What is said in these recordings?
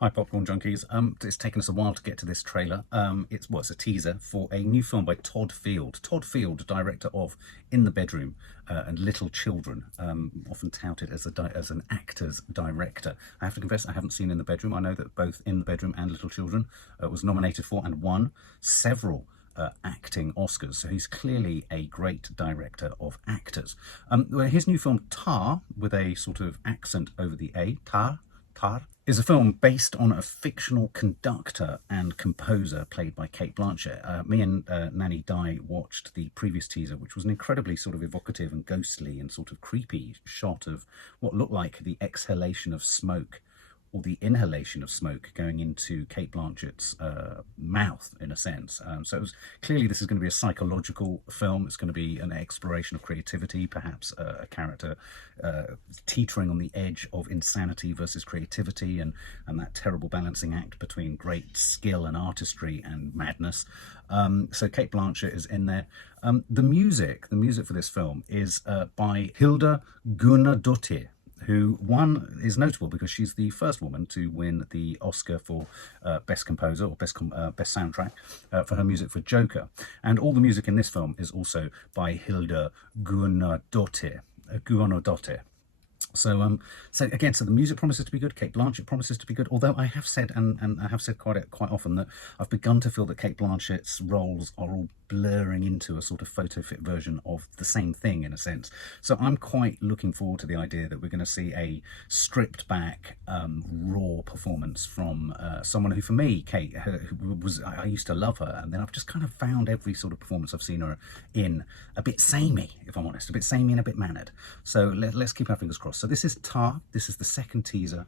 Hi, Popcorn Junkies. It's taken us a while to get to this trailer. It's a teaser for a new film by Todd Field. Todd Field, director of In the Bedroom and Little Children, often touted as an actor's director. I have to confess, I haven't seen In the Bedroom. I know that both In the Bedroom and Little Children was nominated for and won several acting Oscars, so he's clearly a great director of actors. His new film Tar, with a sort of accent over the A, Tar, is a film based on a fictional conductor and composer played by Cate Blanchett. Me and Nanny Di watched the previous teaser, which was an incredibly sort of evocative and ghostly and sort of creepy shot of what looked like the exhalation of smoke or the inhalation of smoke going into Cate Blanchett's mouth, in a sense. So clearly this is going to be a psychological film. It's going to be an exploration of creativity, perhaps a character teetering on the edge of insanity versus creativity, and that terrible balancing act between great skill and artistry and madness. So Cate Blanchett is in there. The music for this film is by Hilda Guðnadóttir, who is notable because she's the first woman to win the Oscar for Best Composer or Best Soundtrack for her music for Joker. And all the music in this film is also by Hilda Guðnadóttir. So the music promises to be good. Cate Blanchett promises to be good. Although I have said, and I have said quite often, that I've begun to feel that Cate Blanchett's roles are all blurring into a sort of photo fit version of the same thing, in a sense. So I'm quite looking forward to the idea that we're going to see a stripped back, raw performance from someone who, for me, Cate, I used to love her, and then I've just kind of found every sort of performance I've seen her in a bit samey, if I'm honest, a bit samey and a bit mannered. So let's keep our fingers crossed. So this is Tar. This is the second teaser.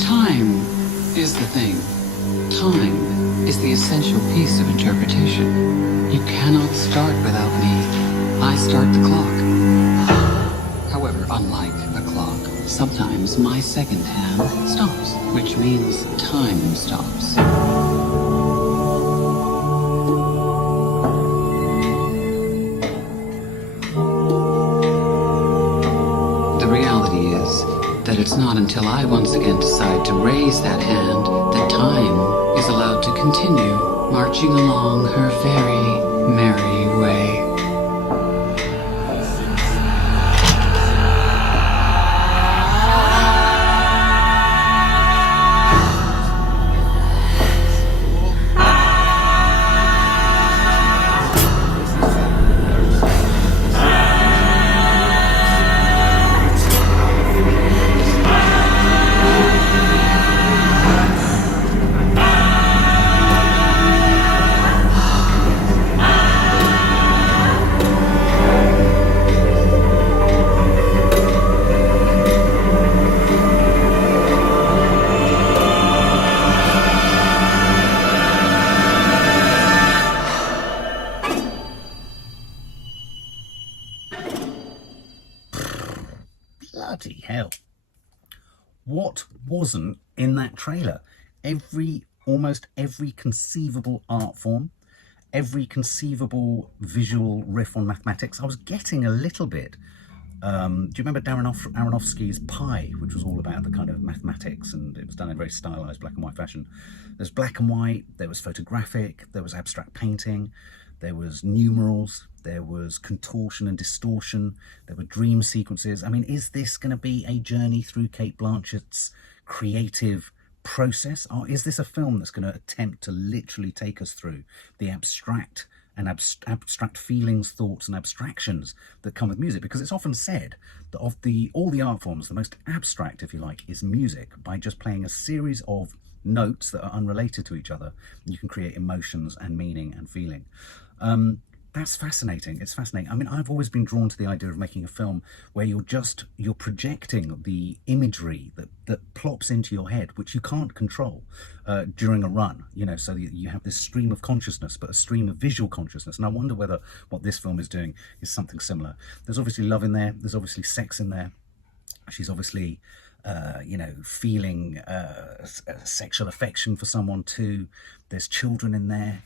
Time is the thing. Time is the essential piece of interpretation. You cannot start without me. I start the clock. However, unlike a clock, sometimes my second hand stops, which means time stops. The reality is that it's not until I once again decide to raise that hand that time is allowed to continue marching along her very merry way. Bloody hell. What wasn't in that trailer? Almost every conceivable art form, every conceivable visual riff on mathematics. I was getting a little bit. Do you remember Darren Aronofsky's Pi, which was all about the kind of mathematics, and it was done in very stylized black and white fashion? There's black and white, there was photographic, there was abstract painting, there was numerals, there was contortion and distortion, there were dream sequences. I mean, is this going to be a journey through Cate Blanchett's creative process? Or is this a film that's going to attempt to literally take us through the abstract feelings, thoughts, and abstractions that come with music? Because it's often said that of all the art forms, the most abstract, if you like, is music. By just playing a series of notes that are unrelated to each other, you can create emotions and meaning and feeling. That's fascinating. It's fascinating. I mean, I've always been drawn to the idea of making a film where you're projecting the imagery that plops into your head, which you can't control during a run, so you have this stream of consciousness, but a stream of visual consciousness. And I wonder whether what this film is doing is something similar. There's obviously love in there. There's obviously sex in there. She's obviously feeling sexual affection for someone too. There's children in there.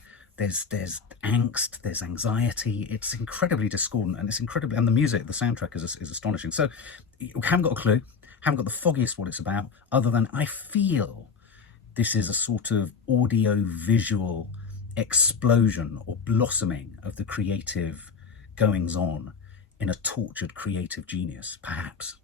There's angst, there's anxiety. It's incredibly discordant, and and the music, the soundtrack is astonishing. So, you haven't got a clue, haven't got the foggiest what it's about, other than I feel this is a sort of audio-visual explosion or blossoming of the creative goings-on in a tortured creative genius, perhaps.